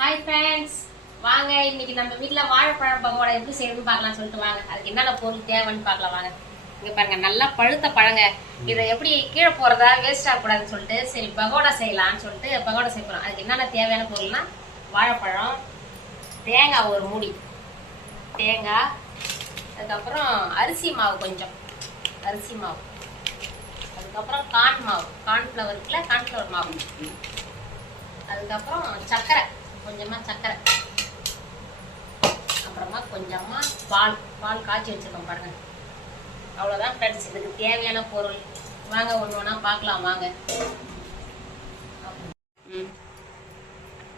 Hi friends, வாங்க இன்னைக்கு நம்ம வீட்டில் வாழைப்பழம் பகோடா எப்படி செய்யணும்னு பார்க்கலாம் சொல்லிட்டு வாங்க. அதுக்கு என்னென்ன பொருள் தேவைன்னு பார்க்கலாம் வாங்க. இங்கே பாருங்க, நல்லா பழுத்த பழங்க. இதை எப்படி கீழே போகிறதா வேஸ்ட் ஆகக்கூடாதுன்னு சொல்லிட்டு சரி பகோடா செய்யலாம்னு சொல்லிட்டு பகோடா செய்ய போகிறோம். அதுக்கு என்னென்ன தேவையான பொருள்னா வாழைப்பழம், தேங்காய் ஒரு மூடி, தேங்காய், அதுக்கப்புறம் அரிசி மாவு கொஞ்சம், அரிசி மாவு, அதுக்கப்புறம் கார்ன் மாவு, கார்ன்ஃப்ளவர் இருக்குல்ல, கார்ன்ஃப்ளவர் மாவு, அதுக்கப்புறம் சர்க்கரை, கொஞ்சமாக சர்க்கரை, அப்புறமா கொஞ்சமாக பால், பால் காய்ச்சி வச்சுருக்கோம் பாருங்கள். அவ்வளோதான் ஃப்ரெண்ட்ஸ், இதுக்கு தேவையான பொருள். வாங்க ஒன்று ஒன்றா பார்க்கலாம் வாங்க.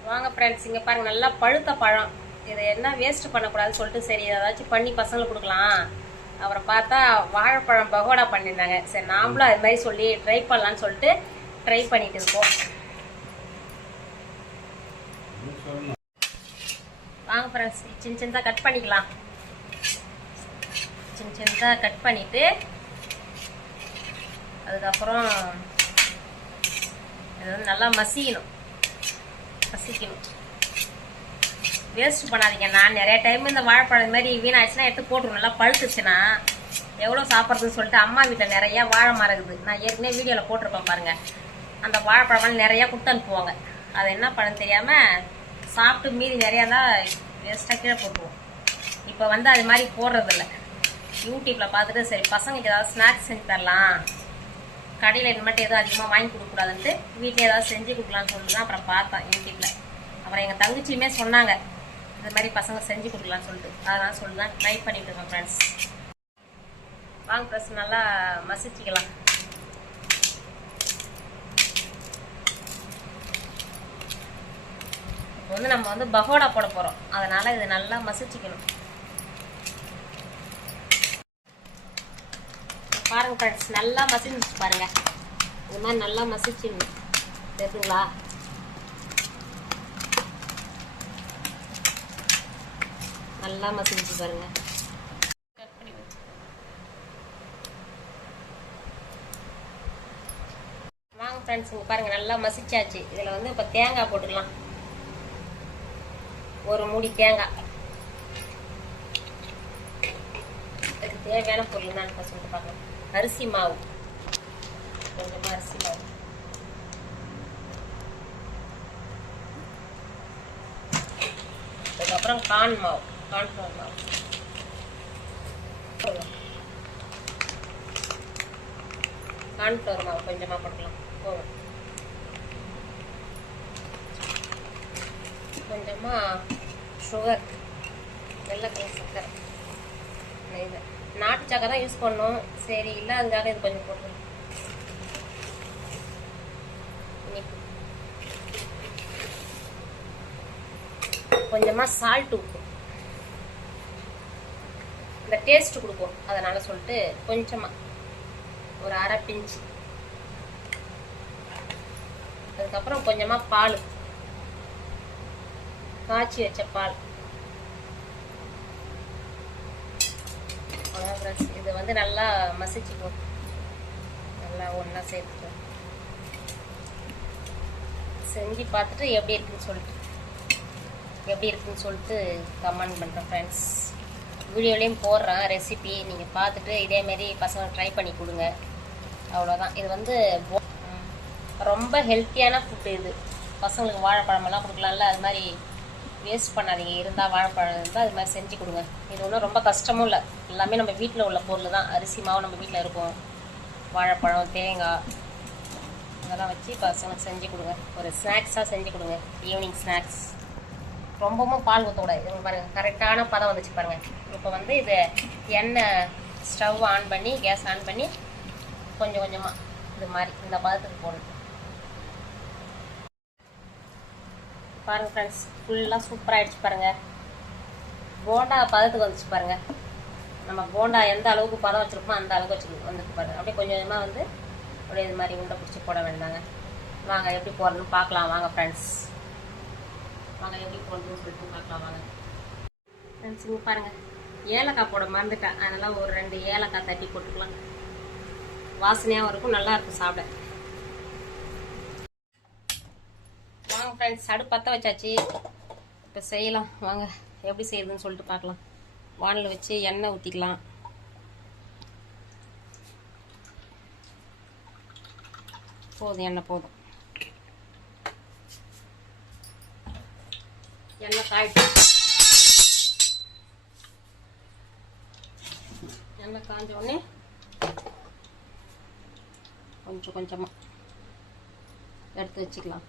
வாங்க ஃப்ரெண்ட்ஸ், இங்கே பாருங்கள், நல்லா பழுத்த பழம். இதை என்ன வேஸ்ட் பண்ணக்கூடாதுன்னு சொல்லிட்டு சரி ஏதாச்சும் பண்ணி பசங்களுக்கு கொடுக்கலாம். அப்புறம் பார்த்தா வாழைப்பழம் பகோடா பண்ணியிருந்தாங்க. சரி நாமளும் அது மாதிரி சொல்லி ட்ரை பண்ணலான்னு சொல்லிட்டு ட்ரை பண்ணிட்டு இருக்கோம். வாங்க ஃப்ரெண்ட்ஸ், சின்ன சின்னதாக கட் பண்ணிக்கலாம். சின்ன சின்னதாக கட் பண்ணிவிட்டு அதுக்கப்புறம் இது வந்து நல்லா மசிக்கணும். வேஸ்ட் பண்ணாதீங்க. நான் நிறைய டைம் இந்த வாழைப்பழம் இந்த மாதிரி வீணாச்சுன்னா எடுத்து போட்டுருவோம். நல்லா பழுத்துச்சுன்னா எவ்வளோ சாப்பிட்றதுன்னு சொல்லிட்டு அம்மா வீட்டில் நிறையா வாழை மரம் இருக்குது. நான் ஏற்கனவே வீடியோவில் போட்டிருப்பேன் பாருங்கள். அந்த வாழைப்பழம் நிறையா கொடுத்து அனுப்புவாங்க. அதை என்ன பண்ண தெரியாமல் சாப்பிட்டு மீதி நிறையா தான் வேஸ்ட்டாக கீழே போட்டுருவோம். இப்போ வந்து அது மாதிரி போடுறதில்ல. யூடியூப்பில் பார்த்துட்டு சரி பசங்களுக்கு ஏதாவது ஸ்நாக்ஸ் செஞ்சு தரலாம், கடையில் இது மட்டும் எதுவும் அதிகமாக வாங்கி கொடுக்கக்கூடாதுன்ட்டு வீட்டில் ஏதாவது செஞ்சு கொடுக்கலான்னு சொல்லிட்டு தான் அப்புறம் பார்த்தேன் யூடியூப்பில். அப்புறம் எங்கள் தங்கச்சியுமே சொன்னாங்க இது மாதிரி பசங்க செஞ்சு கொடுக்கலான்னு சொல்லிட்டு. அதனால் சொல்லி தான் ட்ரை பண்ணிட்டு இருக்கேன் ஃப்ரெண்ட்ஸ். வாங்க ஃப்ரெண்ட்ஸ், நல்லா மசிச்சிக்கலாம். இப்போ வந்து நம்ம வந்து பகோடா போட போகிறோம், அதனால் இது நல்லா மசிச்சிக்கணும். பாருங்கள் ஃப்ரெண்ட்ஸ், நல்லா மசிச்சு பாருங்கள். இது மாதிரி நல்லா மசிச்சிடணும். தெரியுதுங்களா? நல்லா மசிச்சு பாருங்க. கட் பண்ணி வச்சு வாங்க ஃப்ரெண்ட்ஸ், இங்கே பாருங்கள் நல்லா மசிச்சாச்சு. இதில் வந்து இப்போ தேங்காய் போட்டுக்கலாம். ஒரு மூடி தேங்காய். இதுக்கு தேவையான பொருள் தான் இப்போ சொல்லிட்டு பார்க்கலாம். அரிசி மாவு, கொஞ்சமாக அரிசி மாவு, அதுக்கப்புறம் கார்ன் மாவு, கார்ன்ஃப்ளவர் மாவு, கார்ன்ஃப்ளவர் மாவு கொஞ்சமாக போட்டுக்கலாம். போதும். கொஞ்சமாக சுகர், வெள்ளைக்கல் சக்கரை, இது நாட்டு சக்கரை தான் யூஸ் பண்ணோம். சரி இல்லை அதுக்காக இது கொஞ்சம் போட்டுருவோம். இனிப்பு, கொஞ்சமாக சால்ட், உப்பு, இந்த டேஸ்ட் கொடுக்கும் அதனால சொல்லிட்டு கொஞ்சமாக ஒரு அரை பிஞ்சு. அதுக்கப்புறம் கொஞ்சமாக பால், காய்ச்சி வச்ச பால். இது வந்து நல்லா மசிச்சுக்கும். நல்லா ஒன்றா சேர்த்துட்டு செஞ்சு பார்த்துட்டு எப்படி இருக்குன்னு சொல்லிட்டு கமெண்ட் பண்ணுறேன் ஃப்ரெண்ட்ஸ். வீடியோலையும் போடுறேன் ரெசிபி, நீங்கள் பார்த்துட்டு இதேமாரி பசங்க ட்ரை பண்ணி கொடுங்க. அவ்வளோதான். இது வந்து ரொம்ப ஹெல்த்தியான ஃபுட்டு. இது பசங்களுக்கு வாழைப்பழமெல்லாம் கொடுக்கலாம்ல, அது மாதிரி வேஸ்ட் பண்ணாதீங்க. இருந்தால் வாழைப்பழம் இருந்தால் அது மாதிரி செஞ்சு கொடுங்க. இது ஒன்றும் ரொம்ப கஷ்டமும் இல்லை. எல்லாமே நம்ம வீட்டில் உள்ள பொருள் தான். அரிசி மாவு நம்ம வீட்டில் இருக்கும், வாழைப்பழம், தேங்காய், அதெல்லாம் வச்சு பசங்களுக்கு செஞ்சு கொடுங்க. ஒரு ஸ்நாக்ஸாக செஞ்சு கொடுங்க, ஈவினிங் ஸ்நாக்ஸ். ரொம்பவும் பால் ஊற்றக்கூடாது. இது பாருங்கள், கரெக்டான பதம் வந்துச்சு பாருங்கள். இப்போ வந்து இது எண்ணெய் ஸ்டவ் ஆன் பண்ணி, கேஸ் ஆன் பண்ணி கொஞ்சம் கொஞ்சமாக இது மாதிரி இந்த பதத்துக்கு போடணும். பாருங்கள் ஃப்ரெண்ட்ஸ், ஃபுல்லாக சூப்பராக ஆகிடுச்சு பாருங்கள். போண்டா பதத்துக்கு வந்துச்சு பாருங்கள். நம்ம போண்டா எந்த அளவுக்கு பதம் வச்சுருக்கோமோ அந்த அளவுக்கு வந்துட்டு பாருங்கள். அப்படியே கொஞ்சம் கொஞ்சமாக வந்து அப்படியே இது மாதிரி உண்டை பிடிச்சி போட வேண்டாங்க. வாங்க எப்படி போடுறதுன்னு பார்க்கலாம் வாங்க ஃப்ரெண்ட்ஸ். வாங்க எப்படி போடுறதுன்னு சொல்லிட்டு பார்க்கலாம் வாங்க ஃப்ரெண்ட்ஸ். இங்கே பாருங்கள், ஏலக்காய் போட மறந்துட்டேன். அதனால் ஒரு 2 ஏலக்காய் தட்டி போட்டுக்கலாம். வாசனையாகவும் இருக்கும், நல்லா இருக்கும் சாப்பிட. வாங்க ஃப்ரெண்ட்ஸ், அடுப்பு பற்ற வச்சாச்சு. இப்போ செய்யலாம் வாங்க, எப்படி செய்யுதுன்னு சொல்லிட்டு பார்க்கலாம். வானலில் வச்சு எண்ணெய் ஊற்றிக்கலாம். போதும், எண்ணெய் போதும். எண்ணெய் காய்ட்டு எண்ணெய் காஞ்ச உடனே கொஞ்சம் கொஞ்சமாக எடுத்து வச்சுக்கலாம்.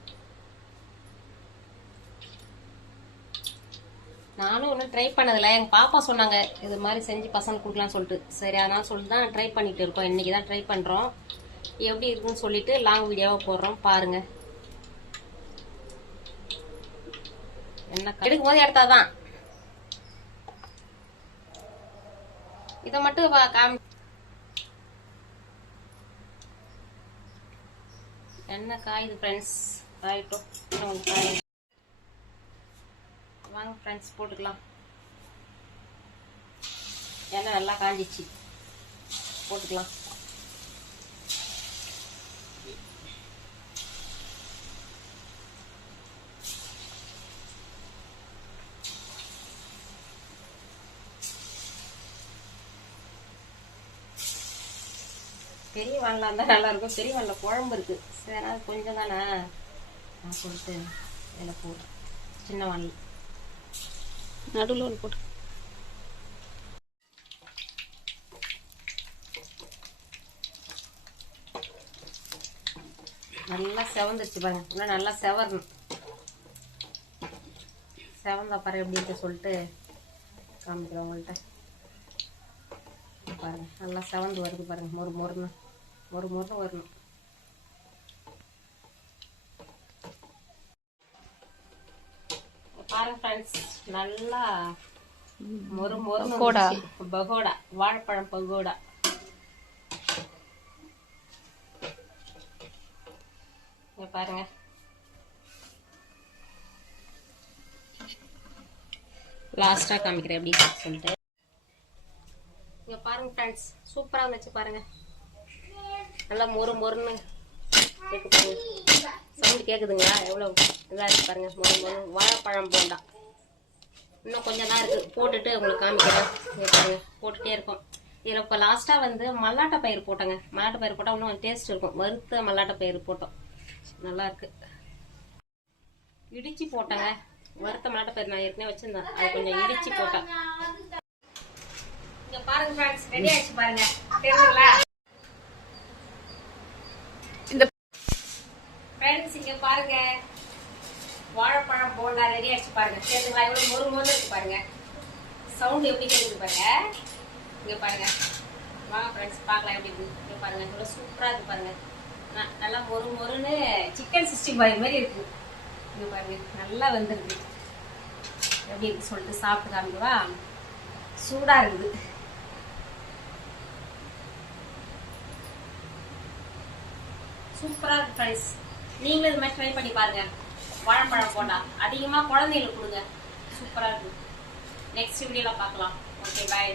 நானும் ஒன்றும் ட்ரை பண்ணதில்லை. எங்கள் பாப்பா சொன்னாங்க இது மாதிரி செஞ்சு பசங்க கொடுக்கலான்னு சொல்லிட்டு, சரி அதனால் சொல்லிட்டு தான் ட்ரை பண்ணிட்டு இருக்கோம். இன்றைக்கி தான் ட்ரை பண்ணுறோம். எப்படி இருக்குன்னு சொல்லிட்டு லாங் வீடியோவை போடுறோம் பாருங்க. என்ன எடுக்கும் போது எடுத்தாதான் இதை மட்டும் என்ன காயுது ஃப்ரெண்ட்ஸ், காயிட்டோம். வாங்க ஃப்ரெண்ட்ஸ் போட்டுக்கலாம். எண்ணெய் நல்லா காஞ்சிச்சு, போட்டுக்கலாம். பெரிய வானலாம் இருந்தால் நல்லா இருக்கும். பெரிய வானில் குழம்பு இருக்கு, சரி அது கொஞ்சம் தானே நான் சொல்லிட்டு இதில் போடுறேன். சின்ன வானல் நடுவில் ஒன்று போட்டு நல்லா செவந்துருச்சு பாருங்க. இன்னும் நல்லா செவரணும். செவந்தா பாரு எப்படின்ட்டு சொல்லிட்டு காமிக்கிறேன் உங்கள்கிட்ட. பாருங்க நல்லா செவந்து வருது பாருங்க. மொறு மொறுன்னு வரணும். பாருங்க ஃப்ரெண்ட்ஸ், நல்லா மொறு பகோடா, வாழைப்பழம் பகோடா. பாருங்க லாஸ்டா காமிக்கிறேன் எப்படி சொல்லிட்டு. இங்க பாருங்க ஃப்ரெண்ட்ஸ், சூப்பரா வந்துச்சு பாருங்க. நல்லா மொறுன்னு சவுண்ட் கேக்குதுங்களா? எவ்வளவு இதா இருக்கு பாருங்க. மொறு வாழைப்பழம் போண்டா. இன்னும் கொஞ்சம் தான் இருக்கு, போட்டுட்டு உங்களுக்கு காமிக்கிறேன். பாருங்க போட்டுட்டே இருக்கும். இதில் இப்போ லாஸ்டா வந்து மல்லாட்டை பயிர் போட்டோங்க. மல்லாட்டை பயிர் போட்டால் இன்னும் டேஸ்ட் இருக்கும். வறுத்த மல்லாட்டை பயிர் போட்டோம், நல்லா இருக்கு. இடிச்சு போட்டேங்க. வறுத்த மல்லாட்டை பயிர் நான் ஏற்கனவே வச்சிருந்தேன், அது கொஞ்சம் இடிச்சு போட்டேன். இங்க பாருங்க ஃப்ரெண்ட்ஸ், ரெடி ஆயிடுச்சு பாருங்க. தெரியுங்களா இந்த ஃப்ரெண்ட்ஸ்? இங்க பாருங்க வாழைப்பழம் போண்டா ரெடி ஆயிடுச்சு பாருங்க. தெரியுங்களா எவ்வளவு மொறு இருக்கு பாருங்க. சவுண்ட் எப்படி கேக்குது பாருங்க. இங்க பாருங்க, வாங்க ஃப்ரெண்ட்ஸ் பார்க்கலாம் எப்படி இருக்கு. இங்க பாருங்க எவ்வளவு சூப்பரா இருக்கு பாருங்க. நல்லா மொறுன்னு சிக்கன் 65 மாதிரி இருக்கு. இங்க பாருங்க நல்லா வெந்திருக்கு. எப்படி இருக்கு சொல்லிட்டு சாப்பிட்டு காமிக்கவா? சூடா இருக்குது. சூப்பரா இருக்கு ஃப்ரெண்ட்ஸ். நீங்களும் இது மாதிரி ட்ரை பண்ணி பாருங்க. வாழைப்பழம் போண்டா அதிகமா குழந்தைங்களுக்கு கொடுங்க. சூப்பரா இருக்கு. நெக்ஸ்ட் வீடியோல பார்க்கலாம். Okay bye.